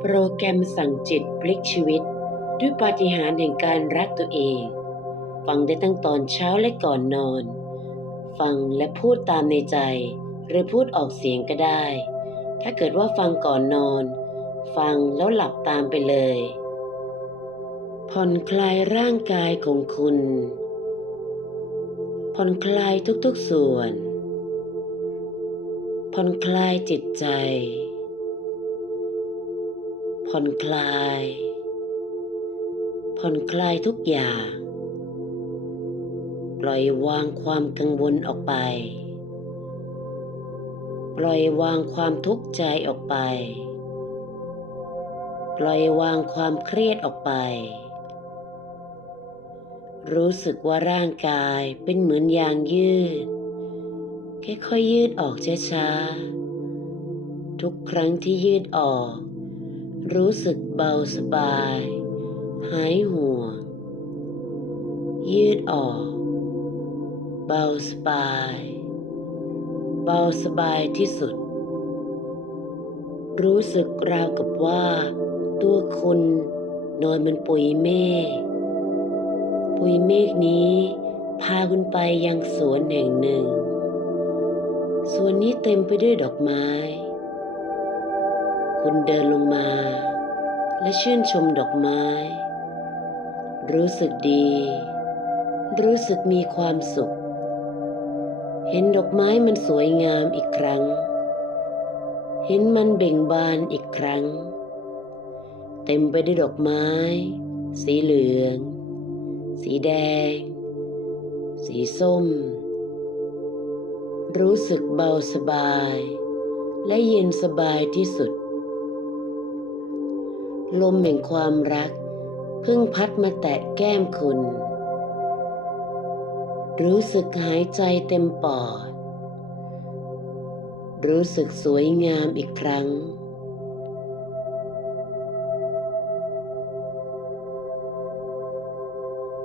โปรแกรมสั่งจิตพลิกชีวิต ด้วยปาฏิหาริย์แห่งการรักตัวเอง ฟังได้ตั้งตอนเช้าและก่อนนอน ฟังและพูดตามในใจ หรือพูดออกเสียงก็ได้ ถ้าเกิดว่าฟังก่อนนอน ฟังแล้วหลับตามไปเลย ผ่อนคลายร่างกายของคุณ ผ่อนคลายทุกๆส่วน ผ่อนคลายจิตใจ ผ่อนคลาย ผ่อนคลายทุกอย่าง ปล่อยวางความกังวลออกไป ปล่อยวางความทุกข์ใจออกไป ปล่อยวางความเครียดออกไป รู้สึกว่าร่างกายเป็นเหมือนยางยืด ค่อยๆยืดออกช้าๆทุกครั้งที่ยืดออก รู้สึกเบาสบาย หายห่วง ยืดออก เบาสบาย เบาสบายที่สุด รู้สึกราวกับว่า ตัวคุณนอนบนปุยเมฆปุยเมฆนี้พาคุณไปยังสวนแห่งหนึ่ง สวนนี้เต็มไปด้วยดอกไม้ คุณเดินลงมา และชื่นชมดอกไม้ รู้สึกดี รู้สึกมีความสุข เห็นดอกไม้มันสวยงามอีกครั้ง เห็นมันเบ่งบานอีกครั้ง เต็มไปด้วยดอกไม้ สีเหลือง สีแดง สีส้ม รู้สึกเบาสบายและเย็นสบายที่สุด ลมแห่งความรักเพิ่งพัดมาแตะแก้มคุณ รู้สึกหายใจเต็มปอด รู้สึกสวยงามอีกครั้ง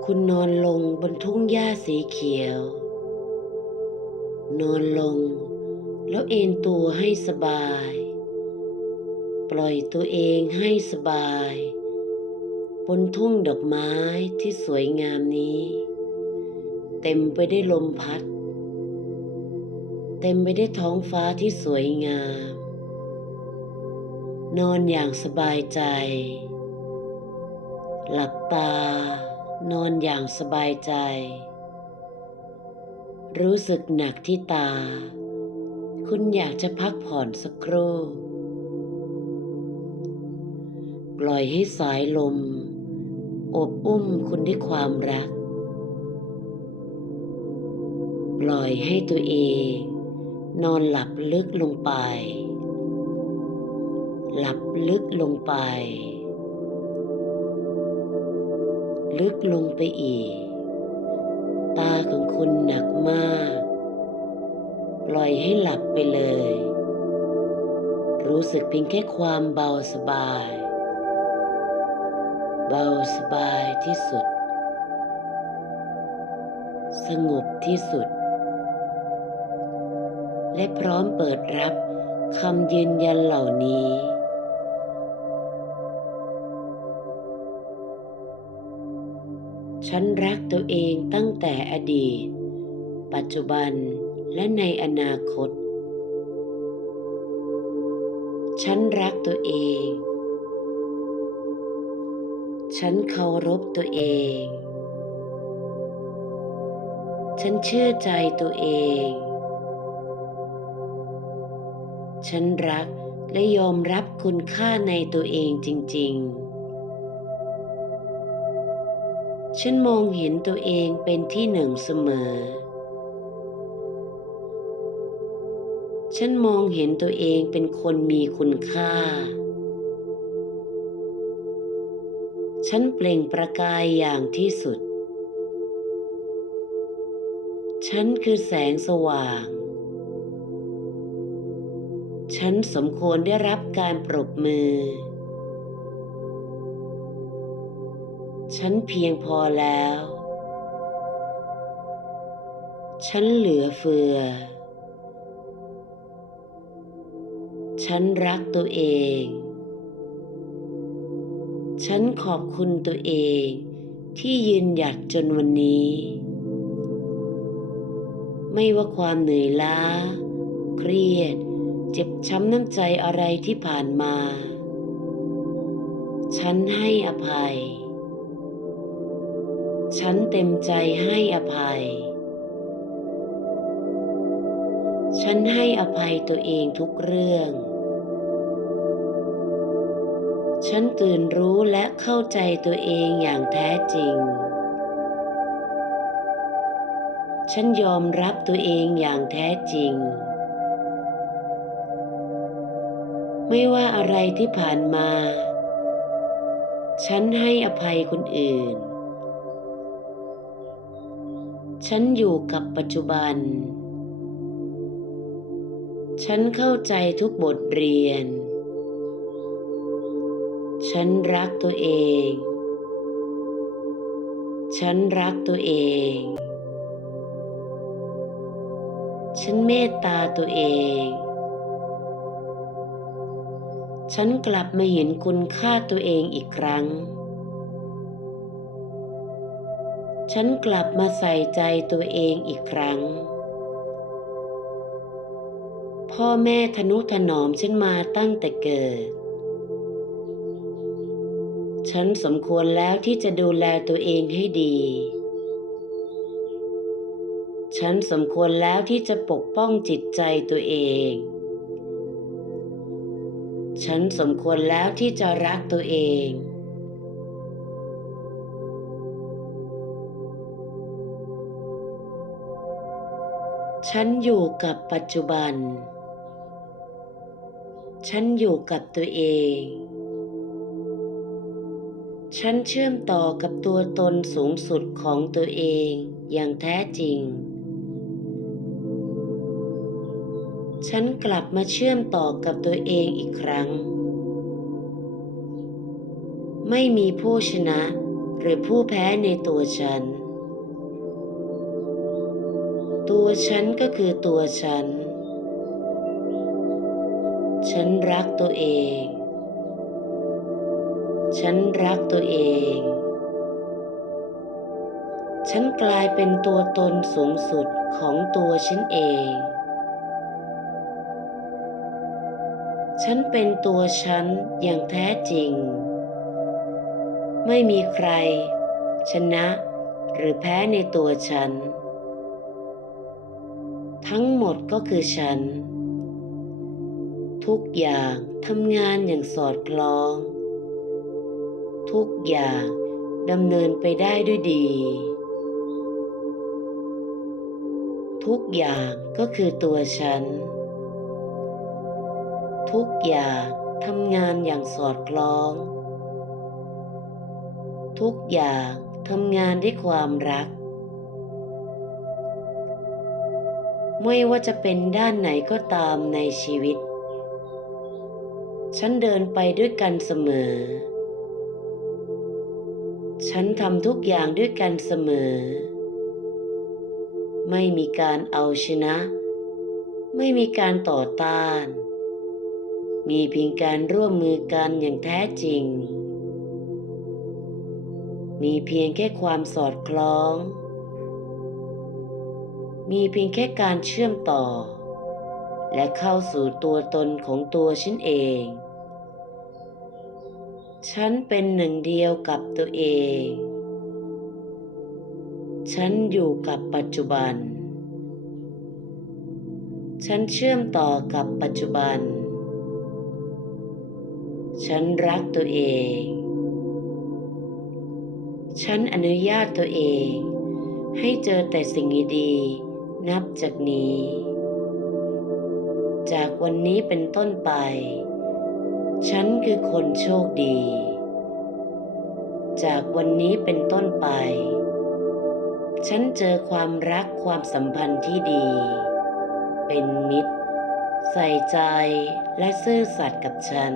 คุณนอนลงบนทุ่งหญ้าสีเขียว นอนลงแล้วเอนตัวให้สบาย ปล่อยตัวเองให้สบาย บนทุ่งดอกไม้ที่สวยงามนี้ เต็มไปได้วยลมพัด เต็มไปได้วยท้องฟ้าที่สวยงาม นอนอย่างสบายใจ หลับตา นอนอย่างสบายใจ รู้สึกหนักที่ตา คุณอยากจะพักผ่อนสักครู่ ล่อยให้สายลม อบอุ้มคุณด้วยความรัก ปล่อยให้ตัวเอง นอนหลับลึกลงไป หลับลึกลงไป ลึกลงไปอีก ตาของคุณหนักมาก ปล่อยให้หลับไปเลยรู้สึกเพียงแค่ความเบาสบาย เบาสบายที่สุด สงบที่สุด และพร้อมเปิดรับคำยืนยันเหล่านี้ฉันรักตัวเองตั้งแต่อดีต ปัจจุบันและในอนาคต ฉันรักตัวเอง ฉันเคารพตัวเอง ฉันเชื่อใจตัวเอง ฉันรักและยอมรับคุณค่าในตัวเองจริง ๆ ฉันมองเห็นตัวเองเป็นที่หนึ่งเสมอ ฉันมองเห็นตัวเองเป็นคนมีคุณค่า ฉันเปล่งประกายอย่างที่สุด ฉันคือแสงสว่าง ฉันสมควรได้รับการปรบมือ ฉันเพียงพอแล้ว ฉันเหลือเฟือ ฉันรักตัวเอง ฉันขอบคุณตัวเองที่ยืนหยัดจนวันนี้ ไม่ว่าความเหนื่อยล้า เครียด เจ็บช้ำน้ำใจอะไรที่ผ่านมา ฉันให้อภัย ฉันเต็มใจให้อภัย ฉันให้อภัยตัวเองทุกเรื่อง ฉันตื่นรู้และเข้าใจตัวเองอย่างแท้จริง ฉันยอมรับตัวเองอย่างแท้จริง ไม่ว่าอะไรที่ผ่านมา ฉันให้อภัยคนอื่น ฉันอยู่กับปัจจุบัน ฉันเข้าใจทุกบทเรียน ฉันรักตัวเอง ฉันรักตัวเอง ฉันเมตตาตัวเอง ฉันกลับมาเห็นคุณค่าตัวเองอีกครั้ง ฉันกลับมาใส่ใจตัวเองอีกครั้ง พ่อแม่ทนุถนอมฉันมาตั้งแต่เกิด ฉันสมควรแล้วที่จะดูแลตัวเองให้ดี ฉันสมควรแล้วที่จะปกป้องจิตใจตัวเอง ฉันสมควรแล้วที่จะรักตัวเอง ฉันอยู่กับปัจจุบัน ฉันอยู่กับตัวเอง ฉันเชื่อมต่อกับตัวตนสูงสุดของตัวเองอย่างแท้จริง ฉันกลับมาเชื่อมต่อกับตัวเองอีกครั้ง ไม่มีผู้ชนะหรือผู้แพ้ในตัวฉัน ตัวฉันก็คือตัวฉัน ฉันรักตัวเอง ฉันรักตัวเอง ฉันกลายเป็นตัวตนสูงสุดของตัวฉันเอง ฉันเป็นตัวฉันอย่างแท้จริง ไม่มีใคร ชนะหรือแพ้ในตัวฉัน ทั้งหมดก็คือฉัน ทุกอย่างทำงานอย่างสอดคล้อง ทุกอย่างดำเนินไปได้ด้วยดี ทุกอย่างก็คือตัวฉัน ทุกอย่างทำงานอย่างสอดคล้อง ทุกอย่างทำงานด้วยความรัก ไม่ว่าจะเป็นด้านไหนก็ตามในชีวิต ฉันเดินไปด้วยกันเสมอ ฉันทำทุกอย่างด้วยกันเสมอ ไม่มีการเอาชนะ ไม่มีการต่อต้าน มีเพียงการร่วมมือกันอย่างแท้จริง มีเพียงแค่ความสอดคล้อง มีเพียงแค่การเชื่อมต่อ และเข้าสู่ตัวตนของตัวฉันเอง ฉันเป็นหนึ่งเดียวกับตัวเอง ฉันอยู่กับปัจจุบัน ฉันเชื่อมต่อกับปัจจุบัน ฉันรักตัวเอง ฉันอนุญาตตัวเอง ให้เจอแต่สิ่งดีๆนับจากนี้ จากวันนี้เป็นต้นไป ฉันคือคนโชคดี จากวันนี้เป็นต้นไป ฉันเจอความรักความสัมพันธ์ที่ดี เป็นมิตร ใส่ใจและซื่อสัตย์กับฉัน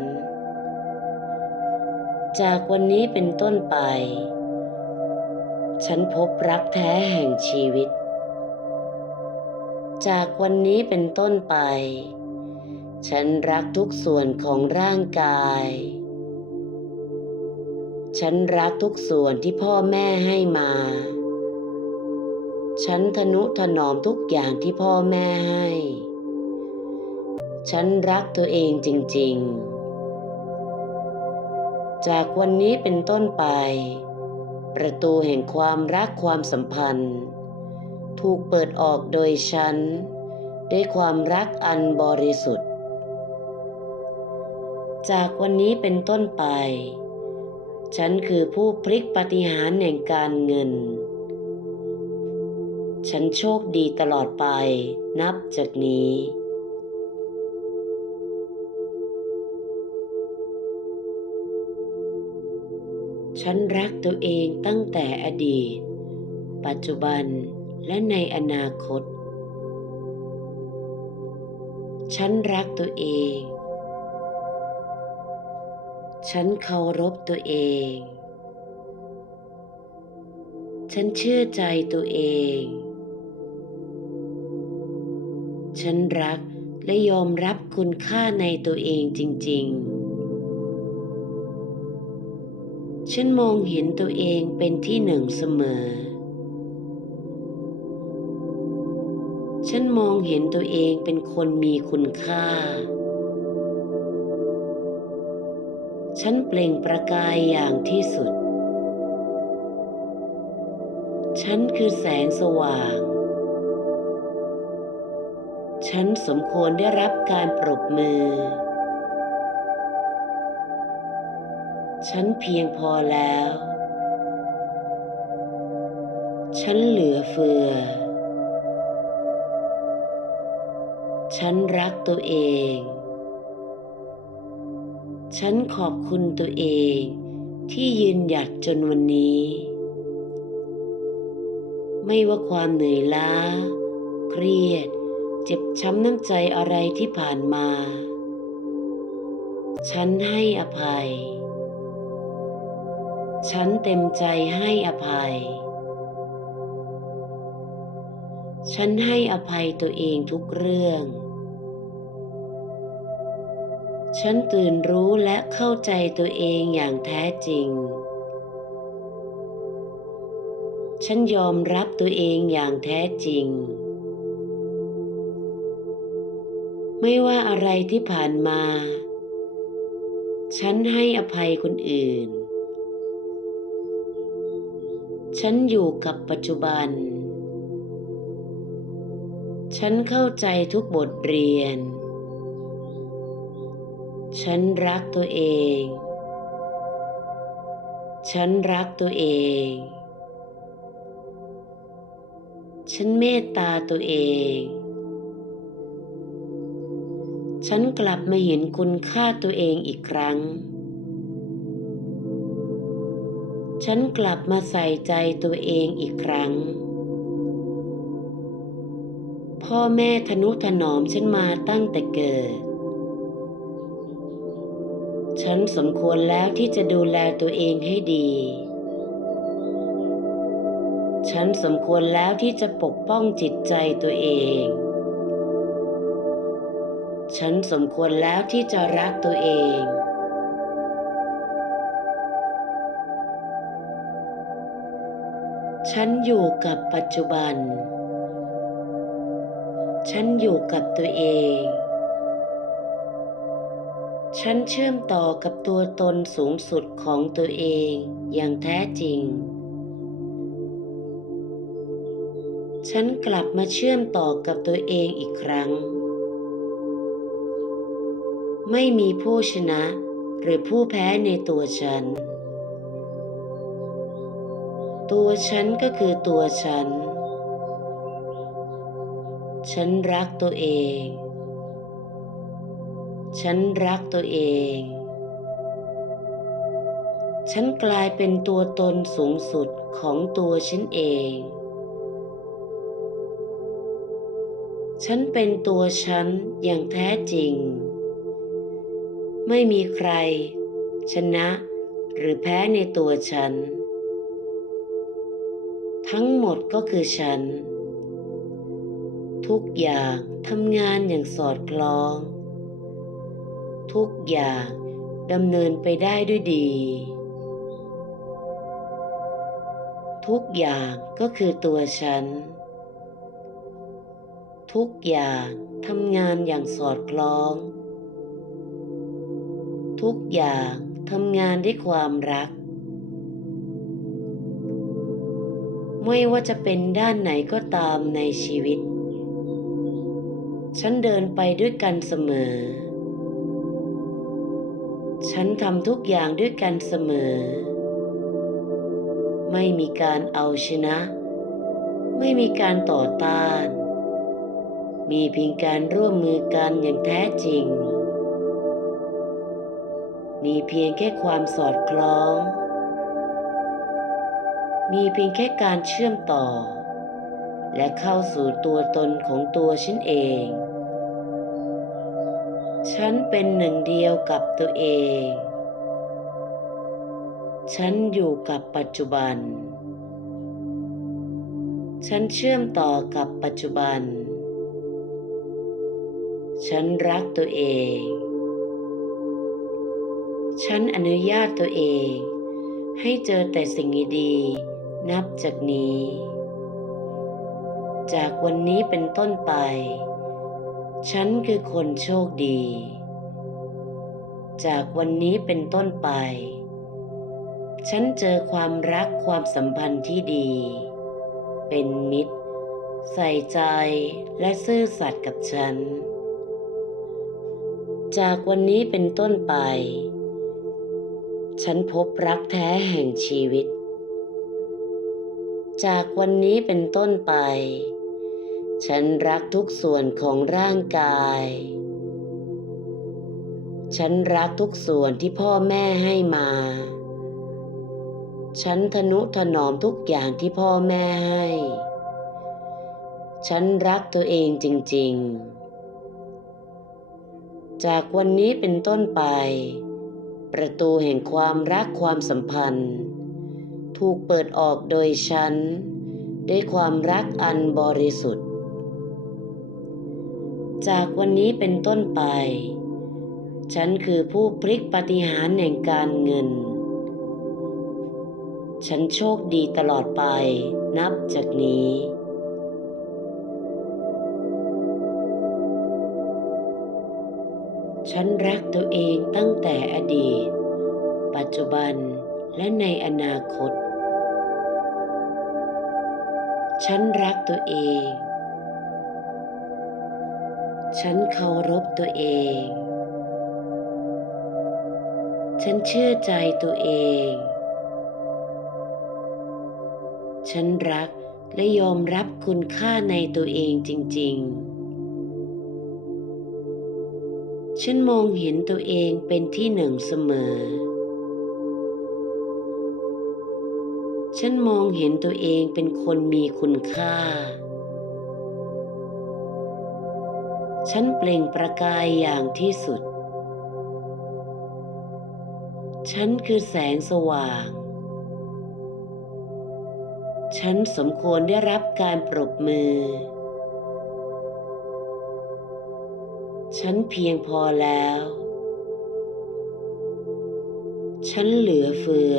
จากวันนี้เป็นต้นไป ฉันพบรักแท้แห่งชีวิต จากวันนี้เป็นต้นไป ฉันรักทุกส่วนของร่างกาย ฉันรักทุกส่วนที่พ่อแม่ให้มา ฉันทนุถนอมทุกอย่างที่พ่อแม่ให้ ฉันรักตัวเองจริง ๆ จากวันนี้เป็นต้นไป ประตูแห่งความรักความสัมพันธ์ ถูกเปิดออกโดยฉันด้วยความรักอันบริสุทธิ์ จากวันนี้เป็นต้นไป ฉันคือผู้พลิกปฏิหารแห่งการเงิน ฉันโชคดีตลอดไปนับจากนี้ฉันรักตัวเองตั้งแต่อดีต ปัจจุบันและในอนาคต ฉันรักตัวเอง ฉันเคารพตัวเอง ฉันเชื่อใจตัวเอง ฉันรักและยอมรับคุณค่าในตัวเองจริง ๆ ฉันมองเห็นตัวเองเป็นที่หนึ่งเสมอ ฉันมองเห็นตัวเองเป็นคนมีคุณค่า ฉันเปล่งประกายอย่างที่สุด ฉันคือแสงสว่าง ฉันสมควรได้รับการปรบมือ ฉันเพียงพอแล้ว ฉันเหลือเฟือ ฉันรักตัวเอง ฉันขอบคุณตัวเองที่ยืนหยัดจนวันนี้ ไม่ว่าความเหนื่อยล้า เครียด เจ็บช้ำน้ำใจอะไรที่ผ่านมา ฉันให้อภัย ฉันเต็มใจให้อภัย ฉันให้อภัยตัวเองทุกเรื่อง ฉันตื่นรู้และเข้าใจตัวเองอย่างแท้จริง ฉันยอมรับตัวเองอย่างแท้จริง ไม่ว่าอะไรที่ผ่านมา ฉันให้อภัยคนอื่น ฉันอยู่กับปัจจุบัน ฉันเข้าใจทุกบทเรียน ฉันรักตัวเอง ฉันรักตัวเอง ฉันเมตตาตัวเอง ฉันกลับมาเห็นคุณค่าตัวเองอีกครั้ง ฉันกลับมาใส่ใจตัวเองอีกครั้ง พ่อแม่ทนุถนอมฉันมาตั้งแต่เกิด ฉันสมควรแล้วที่จะดูแลตัวเองให้ดี ฉันสมควรแล้วที่จะปกป้องจิตใจตัวเอง ฉันสมควรแล้วที่จะรักตัวเองฉันอยู่กับปัจจุบัน ฉันอยู่กับตัวเอง ฉันเชื่อมต่อกับตัวตนสูงสุดของตัวเองอย่างแท้จริง ฉันกลับมาเชื่อมต่อกับตัวเองอีกครั้ง ไม่มีผู้ชนะหรือผู้แพ้ในตัวฉัน ตัวฉันก็คือตัวฉัน ฉันรักตัวเอง ฉันรักตัวเอง ฉันกลายเป็นตัวตนสูงสุดของตัวฉันเอง ฉันเป็นตัวฉันอย่างแท้จริง ไม่มีใคร ชนะหรือแพ้ในตัวฉัน ทั้งหมดก็คือฉัน ทุกอย่างทำงานอย่างสอดคล้อง ทุกอย่างดำเนินไปได้ด้วยดี ทุกอย่างก็คือตัวฉัน ทุกอย่างทำงานอย่างสอดคล้อง ทุกอย่างทำงานด้วยความรัก ไม่ว่าจะเป็นด้านไหนก็ตามในชีวิต ฉันเดินไปด้วยกันเสมอ ฉันทำทุกอย่างด้วยกันเสมอ ไม่มีการเอาชนะ ไม่มีการต่อต้าน มีเพียงการร่วมมือกันอย่างแท้จริง มีเพียงแค่ความสอดคล้อง มีเพียงแค่การเชื่อมต่อ และเข้าสู่ตัวตนของตัวฉันเอง ฉันเป็นหนึ่งเดียวกับตัวเอง ฉันอยู่กับปัจจุบัน ฉันเชื่อมต่อกับปัจจุบัน ฉันรักตัวเอง ฉันอนุญาตตัวเอง ให้เจอแต่สิ่งดีๆนับจากนี้ จากวันนี้เป็นต้นไป ฉันคือคนโชคดี จากวันนี้เป็นต้นไป ฉันเจอความรักความสัมพันธ์ที่ดี เป็นมิตร ใส่ใจและซื่อสัตย์กับฉัน จากวันนี้เป็นต้นไป ฉันพบรักแท้แห่งชีวิต จากวันนี้เป็นต้นไป ฉันรักทุกส่วนของร่างกาย ฉันรักทุกส่วนที่พ่อแม่ให้มา ฉันทนุถนอมทุกอย่างที่พ่อแม่ให้ ฉันรักตัวเองจริง ๆ จากวันนี้เป็นต้นไป ประตูแห่งความรักความสัมพันธ์ ถูกเปิดออกโดยฉัน ด้วยความรักอันบริสุทธิ์ จากวันนี้เป็นต้นไป ฉันคือผู้พลิกปฏิหารแห่งการเงิน ฉันโชคดีตลอดไปนับจากนี้ฉันรักตัวเองตั้งแต่อดีต ปัจจุบันและในอนาคต ฉันรักตัวเอง ฉันเคารพตัวเอง ฉันเชื่อใจตัวเอง ฉันรักและยอมรับคุณค่าในตัวเองจริง ๆ ฉันมองเห็นตัวเองเป็นที่หนึ่งเสมอ ฉันมองเห็นตัวเองเป็นคนมีคุณค่า ฉันเปล่งประกายอย่างที่สุด ฉันคือแสงสว่าง ฉันสมควรได้รับการปรบมือ ฉันเพียงพอแล้ว ฉันเหลือเฟือ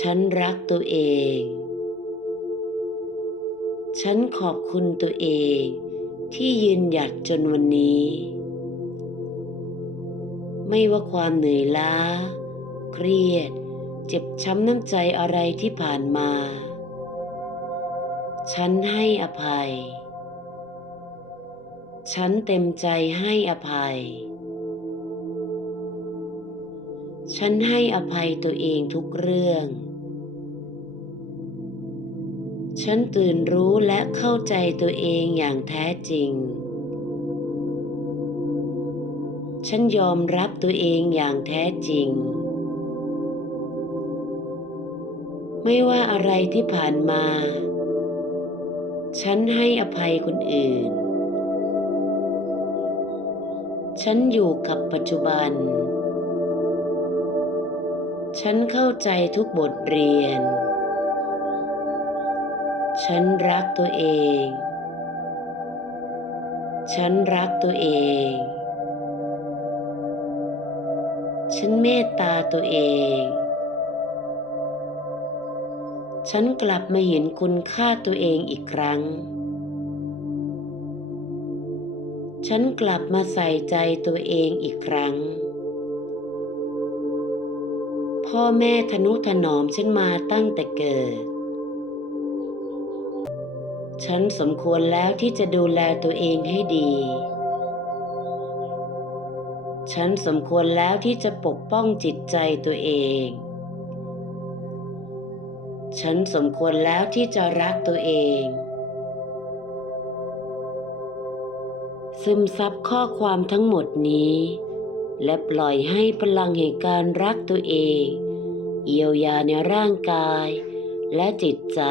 ฉันรักตัวเอง ฉันขอบคุณตัวเองที่ยืนหยัดจนวันนี้ ไม่ว่าความเหนื่อยล้า เครียด เจ็บช้ำน้ำใจอะไรที่ผ่านมา ฉันให้อภัย ฉันเต็มใจให้อภัย ฉันให้อภัยตัวเองทุกเรื่อง ฉันตื่นรู้และเข้าใจตัวเองอย่างแท้จริง ฉันยอมรับตัวเองอย่างแท้จริง ไม่ว่าอะไรที่ผ่านมา ฉันให้อภัยคนอื่น ฉันอยู่กับปัจจุบัน ฉันเข้าใจทุกบทเรียน ฉันรักตัวเอง ฉันรักตัวเอง ฉันเมตตาตัวเอง ฉันกลับมาเห็นคุณค่าตัวเองอีกครั้ง ฉันกลับมาใส่ใจตัวเองอีกครั้ง พ่อแม่ทนุถนอมฉันมาตั้งแต่เกิด ฉันสมควรแล้วที่จะดูแลตัวเองให้ดี ฉันสมควรแล้วที่จะปกป้องจิตใจตัวเอง ฉันสมควรแล้วที่จะรักตัวเอง ซึมซับข้อความทั้งหมดนี้ และปล่อยให้พลังแห่งการรักตัวเอง เยียวยาในร่างกายและจิตใจ